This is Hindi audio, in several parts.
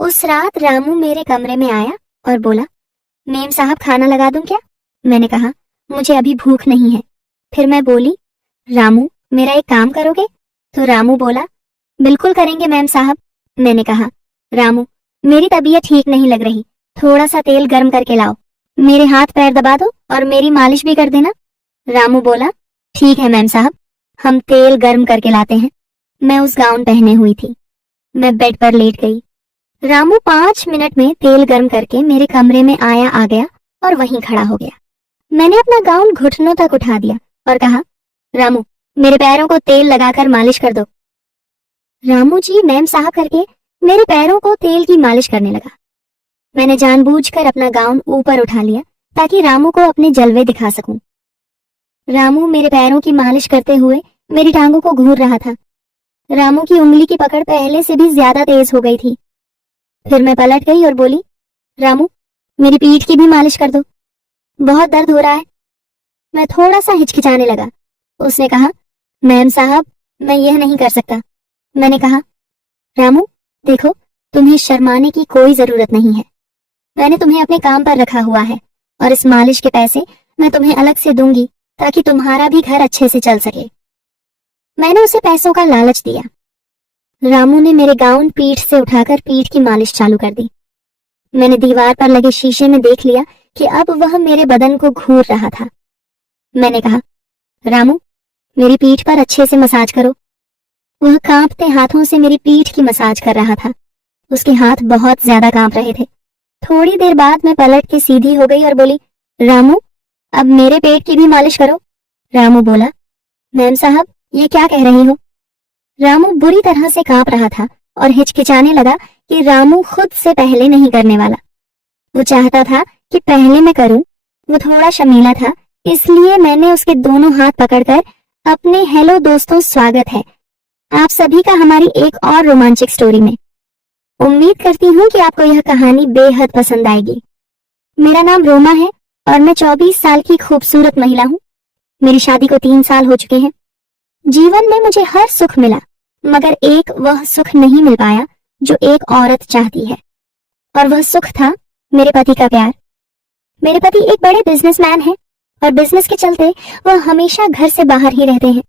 उस रात रामू मेरे कमरे में आया और बोला, मेम साहब खाना लगा दूं क्या? मैंने कहा, मुझे अभी भूख नहीं है। फिर मैं बोली, रामू मेरा एक काम करोगे? तो रामू बोला, बिल्कुल करेंगे मेम साहब। मैंने कहा, रामू मेरी तबीयत ठीक नहीं लग रही, थोड़ा सा तेल गर्म करके लाओ, मेरे हाथ पैर दबा दो और मेरी मालिश भी कर देना। रामू बोला, ठीक है मेम साहब, हम तेल गर्म करके लाते हैं। मैं उस गाउन पहने हुई थी। मैं बेड पर लेट गई। रामू 5 मिनट में तेल गर्म करके मेरे कमरे में आ गया और वहीं खड़ा हो गया। मैंने अपना गाउन घुटनों तक उठा दिया और कहा, रामू मेरे पैरों को तेल लगाकर मालिश कर दो। रामू जी मैम साहब करके मेरे पैरों को तेल की मालिश करने लगा। मैंने जानबूझकर अपना गाउन ऊपर उठा लिया ताकि रामू को अपने जलवे दिखा सकूं। रामू मेरे पैरों की मालिश करते हुए मेरी टांगों को घूर रहा था। रामू की उंगली की पकड़ पहले से भी ज्यादा तेज हो गई थी। फिर मैं पलट गई और बोली, रामू मेरी पीठ की भी मालिश कर दो, बहुत दर्द हो रहा है। मैं थोड़ा सा हिचकिचाने लगा। उसने कहा, मैम साहब मैं यह नहीं कर सकता। मैंने कहा, रामू देखो तुम्हें शर्माने की कोई जरूरत नहीं है। मैंने तुम्हें अपने काम पर रखा हुआ है और इस मालिश के पैसे मैं तुम्हें अलग से दूंगी ताकि तुम्हारा भी घर अच्छे से चल सके। मैंने उसे पैसों का लालच दिया। रामू ने मेरे गाउन पीठ से उठाकर पीठ की मालिश चालू कर दी। मैंने दीवार पर लगे शीशे में देख लिया कि अब वह मेरे बदन को घूर रहा था। मैंने कहा, रामू मेरी पीठ पर अच्छे से मसाज करो। वह कांपते हाथों से मेरी पीठ की मसाज कर रहा था। उसके हाथ बहुत ज्यादा कांप रहे थे। थोड़ी देर बाद मैं पलट के सीधी हो गई और बोली, रामू अब मेरे पेट की भी मालिश करो। रामू बोला, मैम साहब ये क्या कह रही हो? रामू बुरी तरह से कांप रहा था और हिचकिचाने लगा कि रामू खुद से पहले नहीं करने वाला। वो चाहता था कि पहले मैं करूं। वो थोड़ा शर्मीला था, इसलिए मैंने उसके दोनों हाथ पकड़कर अपने हेलो दोस्तों स्वागत है आप सभी का हमारी एक और रोमांचक स्टोरी में। उम्मीद करती हूँ कि आपको यह कहानी बेहद पसंद आएगी। मेरा नाम रोमा है और मैं 24 साल की खूबसूरत महिला हूँ। मेरी शादी को 3 साल हो चुके हैं। जीवन में मुझे हर सुख मिला, मगर एक वह सुख नहीं मिल पाया जो एक औरत चाहती है, और वह सुख था मेरे पति का प्यार। मेरे पति एक बड़े बिजनेसमैन हैं और बिजनेस के चलते वह हमेशा घर से बाहर ही रहते हैं।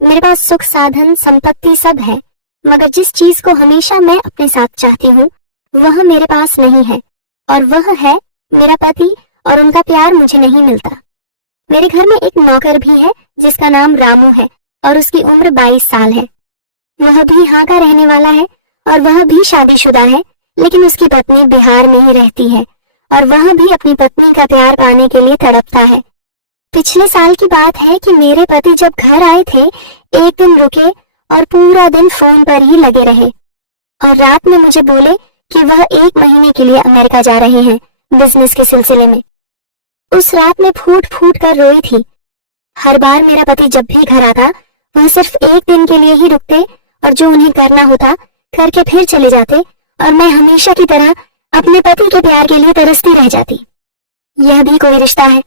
मेरे पास सुख साधन संपत्ति सब है, मगर जिस चीज को हमेशा मैं अपने साथ चाहती हूँ वह मेरे पास नहीं है, और वह है मेरा पति, और उनका प्यार मुझे नहीं मिलता। मेरे घर में एक नौकर भी है जिसका नाम रामू है और उसकी उम्र 22 साल है। वह भी यहाँ का रहने वाला है और वह भी शादीशुदा है, लेकिन उसकी पत्नी बिहार में ही रहती है और वह भी अपनी पत्नी का प्यार पाने के लिए तड़पता है। पिछले साल की बात है कि मेरे पति जब घर आए थे, एक दिन रुके और पूरा दिन फोन पर ही लगे रहे, और रात में मुझे बोले कि वह 1 महीने के लिए अमेरिका जा रहे हैं बिजनेस के सिलसिले में। उस रात में फूट फूट कर रोई थी। हर बार मेरा पति जब भी घर आता वह सिर्फ 1 दिन के लिए ही रुकते और जो उन्हें करना होता करके फिर चले जाते, और मैं हमेशा की तरह अपने पति के प्यार के लिए तरसती रह जाती। यह भी कोई रिश्ता है?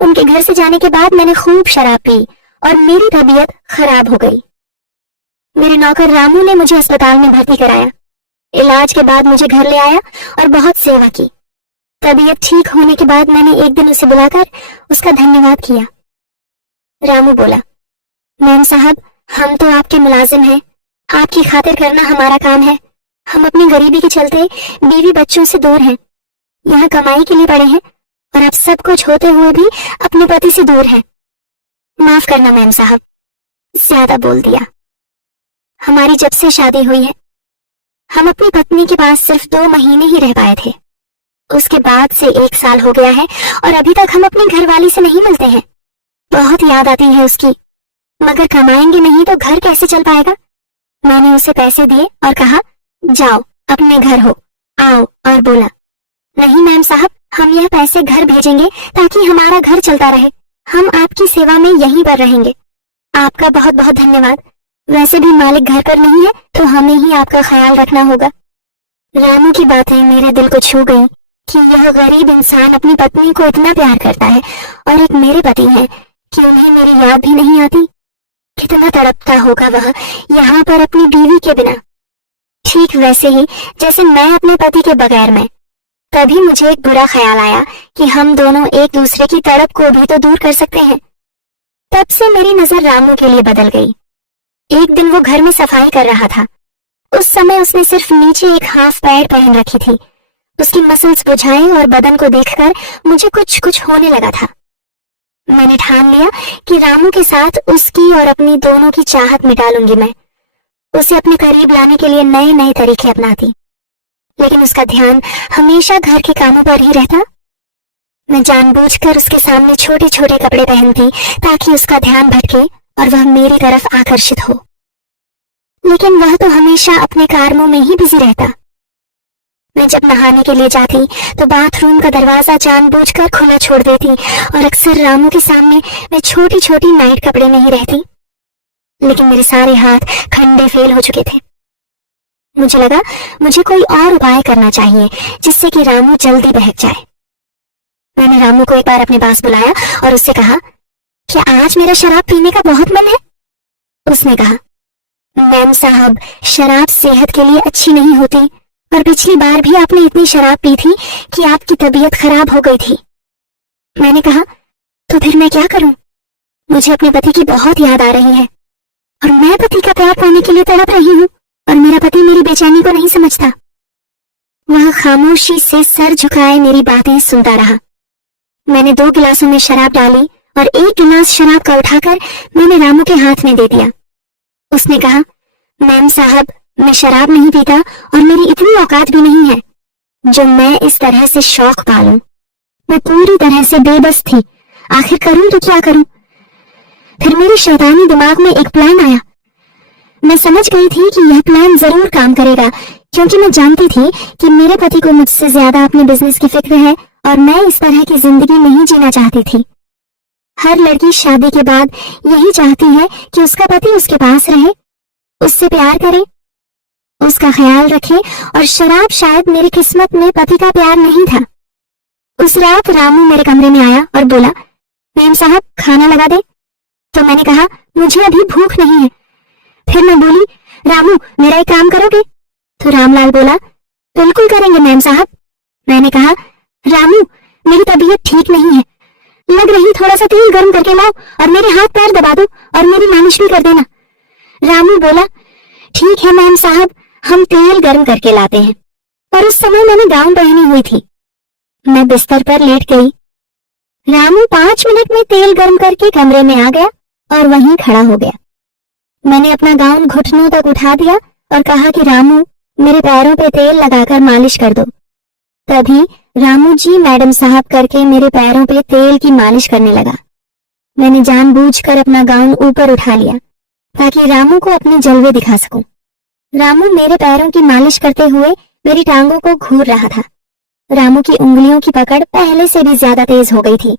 उनके घर से जाने के बाद मैंने खूब शराब पी और मेरी तबीयत खराब हो गई। मेरे नौकर रामू ने मुझे अस्पताल में भर्ती कराया। इलाज के बाद मुझे घर ले आया और बहुत सेवा की। तबीयत ठीक होने के बाद मैंने एक दिन उसे बुलाकर उसका धन्यवाद किया। रामू बोला, मैम साहब हम तो आपके मुलाजिम हैं, आपकी खातिर करना हमारा काम है। हम अपनी गरीबी के चलते बीवी बच्चों से दूर हैं, यहाँ कमाई के लिए पड़े हैं, और आप सब कुछ होते हुए भी अपने पति से दूर हैं। माफ करना मैम साहब, ज्यादा बोल दिया। हमारी जब से शादी हुई है हम अपनी पत्नी के पास सिर्फ 2 महीने ही रह पाए थे। उसके बाद से 1 साल हो गया है और अभी तक हम अपनी घरवाली से नहीं मिलते हैं। बहुत याद आती है उसकी, मगर कमाएंगे नहीं तो घर कैसे चल पाएगा। मैंने उसे पैसे दिए और कहा, जाओ अपने घर हो, आओ, और बोला, नहीं मैम साहब हम यह पैसे घर भेजेंगे ताकि हमारा घर चलता रहे। हम आपकी सेवा में यहीं पर रहेंगे। आपका बहुत बहुत धन्यवाद। वैसे भी मालिक घर पर नहीं है तो हमें ही आपका ख्याल रखना होगा। रामू की बातें मेरे दिल को छू गई कि यह गरीब इंसान अपनी पत्नी को इतना प्यार करता है, और एक मेरे पति हैं कि उन्हें मेरी याद भी नहीं आती। कितना तड़पता होगा वह यहाँ पर अपनी बीवी के बिना। ठीक वैसे ही जैसे मैं अपने पति के बगैर में। तभी मुझे एक बुरा ख्याल आया कि हम दोनों एक दूसरे की तड़प को भी तो दूर कर सकते हैं। तब से मेरी नजर रामू के लिए बदल गई। एक दिन वो घर में सफाई कर रहा था। उस समय उसने सिर्फ नीचे एक हाफ पैंट पहन रखी थी। उसकी मसल्स बुझाई और बदन को देखकर मुझे कुछ कुछ होने लगा था। मैंने ठान लिया कि रामू के साथ उसकी और अपनी दोनों की चाहत मिटा लूंगी। मैं उसे अपने करीब लाने के लिए नए नए तरीके अपनाती, लेकिन उसका ध्यान हमेशा घर के कामों पर ही रहता। मैं जानबूझकर उसके सामने छोटे छोटे कपड़े पहनती ताकि उसका ध्यान भटके और वह मेरी तरफ आकर्षित हो, लेकिन वह तो हमेशा अपने कामों में ही बिजी रहता। मैं जब नहाने के लिए जाती तो बाथरूम का दरवाजा जानबूझकर खुला छोड़ देती और अक्सर रामू के सामने मैं छोटी छोटी नाइट कपड़े में ही रहती। लेकिन मेरे सारे हाथ खंडे फेल हो चुके थे। मुझे लगा मुझे कोई और उपाय करना चाहिए जिससे कि रामू जल्दी बहक जाए। मैंने रामू को एक बार अपने पास बुलाया और उससे कहा, क्या आज मेरा शराब पीने का बहुत मन है? उसने कहा, मैम साहब, शराब सेहत के लिए अच्छी नहीं होती और पिछली बार भी आपने इतनी शराब पी थी कि आपकी तबीयत खराब हो गई थी। मैंने कहा, तो फिर मैं क्या करूं? मुझे अपने पति की बहुत याद आ रही है और मैं पति का प्यार पाने के लिए तड़प रही हूँ और मेरा पति मेरी बेचैनी को नहीं समझता। वह खामोशी से सर झुकाए मेरी बातें सुनता रहा। मैंने 2 गिलासों में शराब डाली और 1 गिलास शराब का उठाकर मैंने रामू के हाथ में दे दिया। उसने कहा, मैम साहब, मैं शराब नहीं पीता और मेरी इतनी औकात भी नहीं है जो मैं इस तरह से शौक पालूं। मैं पूरी तरह से बेबस थी। आखिर करूं तो क्या करूं? फिर मेरे शैतानी दिमाग में एक प्लान आया। मैं समझ गई थी कि यह प्लान जरूर काम करेगा, क्योंकि मैं जानती थी कि मेरे पति को मुझसे ज्यादा अपने बिजनेस की फिक्र है और मैं इस तरह की जिंदगी नहीं जीना चाहती थी। हर लड़की शादी के बाद यही चाहती है कि उसका पति उसके पास रहे, उससे प्यार करे, उसका ख्याल रखे, और शराब शायद मेरी किस्मत में पति का प्यार नहीं था। उस रात रामू मेरे कमरे में आया और बोला, मैम साहब, खाना लगा दे। तो मैंने कहा, मुझे अभी भूख नहीं है। फिर मैं बोली, रामू, मेरा एक काम करोगे? तो रामलाल बोला, बिल्कुल करेंगे मैम साहब। मैंने कहा, रामू, मेरी तबीयत ठीक नहीं है, लग रही, थोड़ा सा तेल गर्म करके लाओ और मेरे हाथ पैर दबा दो और मेरी मालिश भी कर देना। रामू बोला, ठीक है मैम साहब, हम तेल गर्म करके लाते हैं। और उस समय मैंने गाउन पहनी हुई थी। मैं बिस्तर पर लेट गई। रामू 5 मिनट में तेल गर्म करके कमरे में आ गया और वहीं खड़ा हो गया। मैंने अपना गाउन घुटनों तक उठा दिया और कहा कि रामू, मेरे पैरों पे तेल लगाकर मालिश कर दो। तभी रामू जी मैडम साहब करके मेरे पैरों पे तेल की मालिश करने लगा। मैंने जानबूझकर अपना गाउन ऊपर उठा लिया ताकि रामू को अपने जलवे दिखा सकूं। रामू मेरे पैरों की मालिश करते हुए मेरी टांगों को घूर रहा था। रामू की उंगलियों की पकड़ पहले से भी ज्यादा तेज हो गई थी।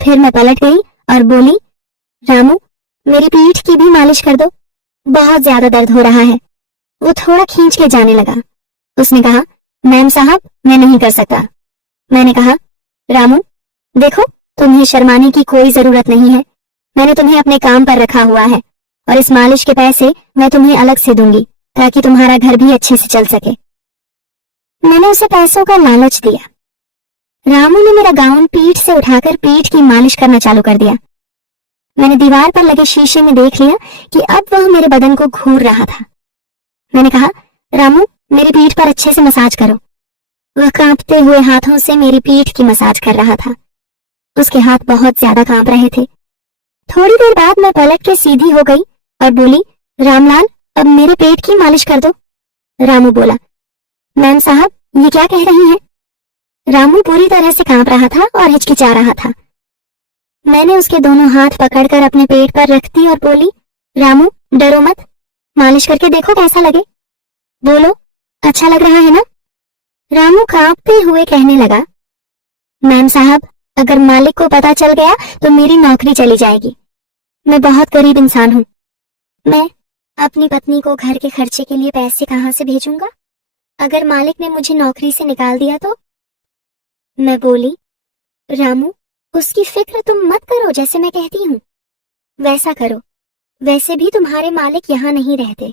फिर मैं पलट गई और बोली, रामू, मेरी पीठ की भी मालिश कर दो, बहुत ज्यादा दर्द हो रहा है। वो थोड़ा खींच के जाने लगा। उसने कहा, मैम साहब, मैं नहीं कर सकता। मैंने कहा, रामू, देखो, तुम्हें शर्माने की कोई जरूरत नहीं है। मैंने तुम्हें अपने काम पर रखा हुआ है और इस मालिश के पैसे मैं तुम्हें अलग से दूंगी ताकि तुम्हारा घर भी अच्छे से चल सके। मैंने उसे पैसों का लालच दिया। रामू ने मेरा गाउन पीठ से उठाकर पीठ की मालिश करना चालू कर दिया। मैंने दीवार पर लगे शीशे में देख लिया कि अब वह मेरे बदन को घूर रहा था। मैंने कहा, रामू, मेरी पीठ पर अच्छे से मसाज करो। वह कांपते हुए हाथों से मेरी पीठ की मसाज कर रहा था। उसके हाथ बहुत ज्यादा कांप रहे थे। थोड़ी देर बाद मैं पलट के सीधी हो गई और बोली, रामलाल, अब मेरे पेट की मालिश कर दो। रामू बोला, मैम साहब, ये क्या कह रही हैं? रामू पूरी तरह से कांप रहा था और हिचकिचा रहा था। मैंने उसके दोनों हाथ पकड़कर अपने पेट पर रख दी और बोली, रामू, डरो मत, मालिश करके देखो कैसा लगे। बोलो, अच्छा लग रहा है ना? रामू कांपते हुए कहने लगा, मैम साहब, अगर मालिक को पता चल गया तो मेरी नौकरी चली जाएगी। मैं बहुत गरीब इंसान हूँ। मैं अपनी पत्नी को घर के खर्चे के लिए पैसे कहाँ से भेजूंगा अगर मालिक ने मुझे नौकरी से निकाल दिया तो? मैं बोली, रामू, उसकी फिक्र तुम मत करो, जैसे मैं कहती हूँ वैसा करो। वैसे भी तुम्हारे मालिक यहाँ नहीं रहते।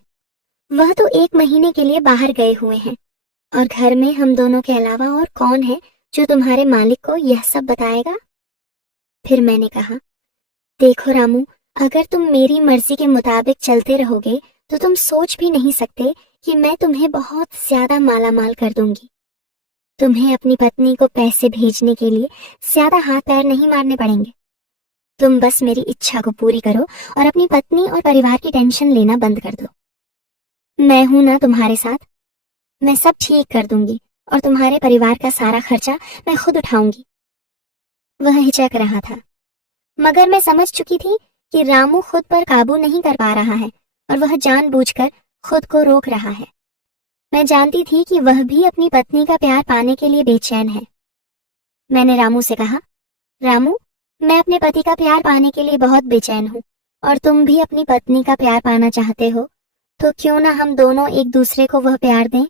वह तो 1 महीने के लिए बाहर गए हुए हैं, और घर में हम दोनों के अलावा और कौन है जो तुम्हारे मालिक को यह सब बताएगा? फिर मैंने कहा, देखो रामू, अगर तुम मेरी मर्जी के मुताबिक चलते रहोगे तो तुम सोच भी नहीं सकते कि मैं तुम्हें बहुत ज्यादा मालामाल कर दूंगी। तुम्हें अपनी पत्नी को पैसे भेजने के लिए ज्यादा हाथ पैर नहीं मारने पड़ेंगे। तुम बस मेरी इच्छा को पूरी करो और अपनी पत्नी और परिवार की टेंशन लेना बंद कर दो। मैं हूं ना तुम्हारे साथ, मैं सब ठीक कर दूंगी और तुम्हारे परिवार का सारा खर्चा मैं खुद उठाऊंगी। वह हिचक रहा था, मगर मैं समझ चुकी थी कि रामू खुद पर काबू नहीं कर पा रहा है और वह जानबूझकर खुद को रोक रहा है। मैं जानती थी कि वह भी अपनी पत्नी का प्यार पाने के लिए बेचैन है। मैंने रामू से कहा, रामू, मैं अपने पति का प्यार पाने के लिए बहुत बेचैन हूँ और तुम भी अपनी पत्नी का प्यार पाना चाहते हो, तो क्यों ना हम दोनों एक दूसरे को वह प्यार दें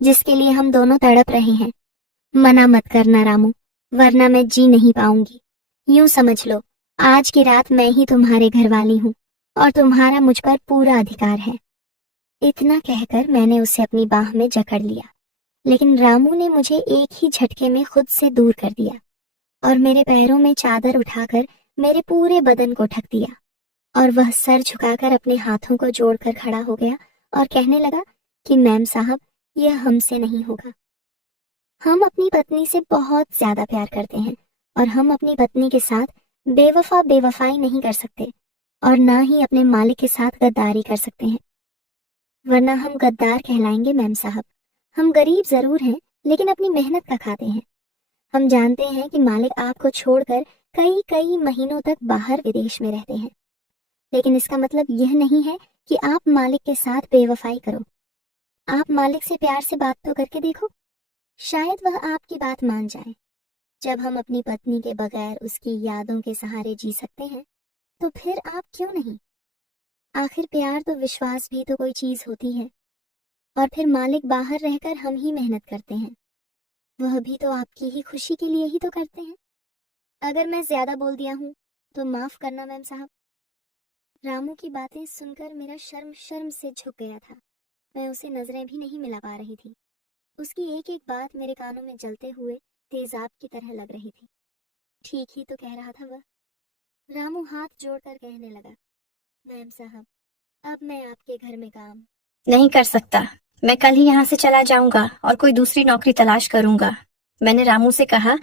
जिसके लिए हम दोनों तड़प रहे हैं। मना मत करना रामू, वरना मैं जी नहीं पाऊंगी। यूं समझ लो, आज की रात मैं ही तुम्हारे घरवाली हूँ और तुम्हारा मुझ पर पूरा अधिकार है। इतना कहकर मैंने उसे अपनी बाह में जकड़ लिया, लेकिन रामू ने मुझे एक ही झटके में खुद से दूर कर दिया और मेरे पैरों में चादर उठाकर मेरे पूरे बदन को ढक दिया, और वह सर झुकाकर अपने हाथों को जोड़कर खड़ा हो गया और कहने लगा कि मैम साहब, यह हमसे नहीं होगा। हम अपनी पत्नी से बहुत ज्यादा प्यार करते हैं और हम अपनी पत्नी के साथ बेवफाई नहीं कर सकते और ना ही अपने मालिक के साथ गद्दारी कर सकते हैं, वरना हम गद्दार कहलाएंगे मैम साहब। हम गरीब जरूर हैं, लेकिन अपनी मेहनत का खाते हैं। हम जानते हैं कि मालिक आपको छोड़कर कई कई महीनों तक बाहर विदेश में रहते हैं, लेकिन इसका मतलब यह नहीं है कि आप मालिक के साथ बेवफाई करो। आप मालिक से प्यार से बात तो करके देखो, शायद वह आपकी बात मान जाए। जब हम अपनी पत्नी के बगैर उसकी यादों के सहारे जी सकते हैं, तो फिर आप क्यों नहीं? आखिर प्यार तो विश्वास भी तो कोई चीज होती है, और फिर मालिक बाहर रहकर हम ही मेहनत करते हैं, वह भी तो आपकी ही खुशी के लिए ही तो करते हैं। अगर मैं ज्यादा बोल दिया हूँ तो माफ करना मैम साहब। रामू की बातें सुनकर मेरा शर्म शर्म से झुक गया था। मैं उसे नजरें भी नहीं मिला पा रही थी। उसकी एक एक बात मेरे कानों में जलते हुए तेजाब की तरह लग रही थी। ठीक ही तो कह रहा था वह। रामू हाथ जोड़कर कहने लगा, मैम साहब, अब मैं आपके घर में काम नहीं कर सकता। मैं कल ही यहाँ से चला जाऊंगा और कोई दूसरी नौकरी तलाश करूंगा। मैंने रामू से कहा,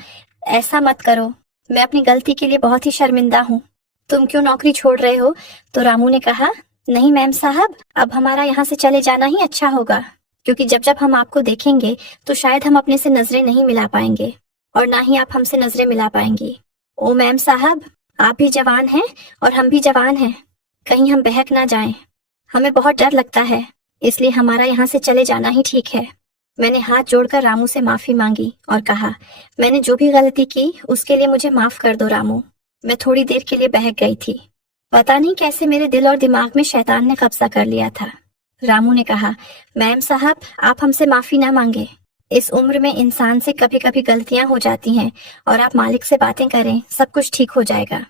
ऐसा मत करो, मैं अपनी गलती के लिए बहुत ही शर्मिंदा हूँ। तुम क्यों नौकरी छोड़ रहे हो? तो रामू ने कहा, नहीं मैम साहब, अब हमारा यहाँ से चले जाना ही अच्छा होगा, क्योंकि जब जब हम आपको देखेंगे तो शायद हम अपने से नजरें नहीं मिला पाएंगे और ना ही आप हमसे नजरें मिला पाएंगी। ओ मैम साहब, आप भी जवान हैं और हम भी जवान हैं, कहीं हम बहक ना जाएं। हमें बहुत डर लगता है, इसलिए हमारा यहाँ से चले जाना ही ठीक है। मैंने हाथ जोड़कर रामू से माफी मांगी और कहा, मैंने जो भी गलती की उसके लिए मुझे माफ कर दो रामू। मैं थोड़ी देर के लिए बहक गई थी। पता नहीं कैसे मेरे दिल और दिमाग में शैतान ने कब्जा कर लिया था। रामू ने कहा, मैम साहब, आप हमसे माफी ना मांगे। इस उम्र में इंसान से कभी कभी गलतियां हो जाती हैं और आप मालिक से बातें करें, सब कुछ ठीक हो जाएगा।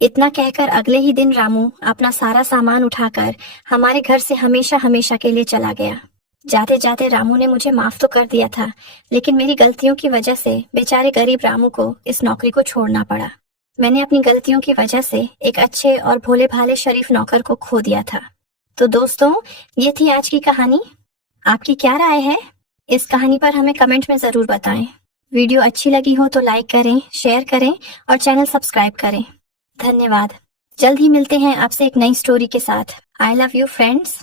इतना कहकर अगले ही दिन रामू अपना सारा सामान उठाकर हमारे घर से हमेशा हमेशा के लिए चला गया। जाते जाते रामू ने मुझे माफ तो कर दिया था, लेकिन मेरी गलतियों की वजह से बेचारे गरीब रामू को इस नौकरी को छोड़ना पड़ा। मैंने अपनी गलतियों की वजह से एक अच्छे और भोले भाले शरीफ नौकर को खो दिया था। तो दोस्तों, ये थी आज की कहानी। आपकी क्या राय है? इस कहानी पर हमें कमेंट में जरूर बताएं। वीडियो अच्छी लगी हो तो लाइक करें, शेयर करें और चैनल सब्सक्राइब करें। धन्यवाद। जल्द ही मिलते हैं आपसे एक नई स्टोरी के साथ। I love you friends.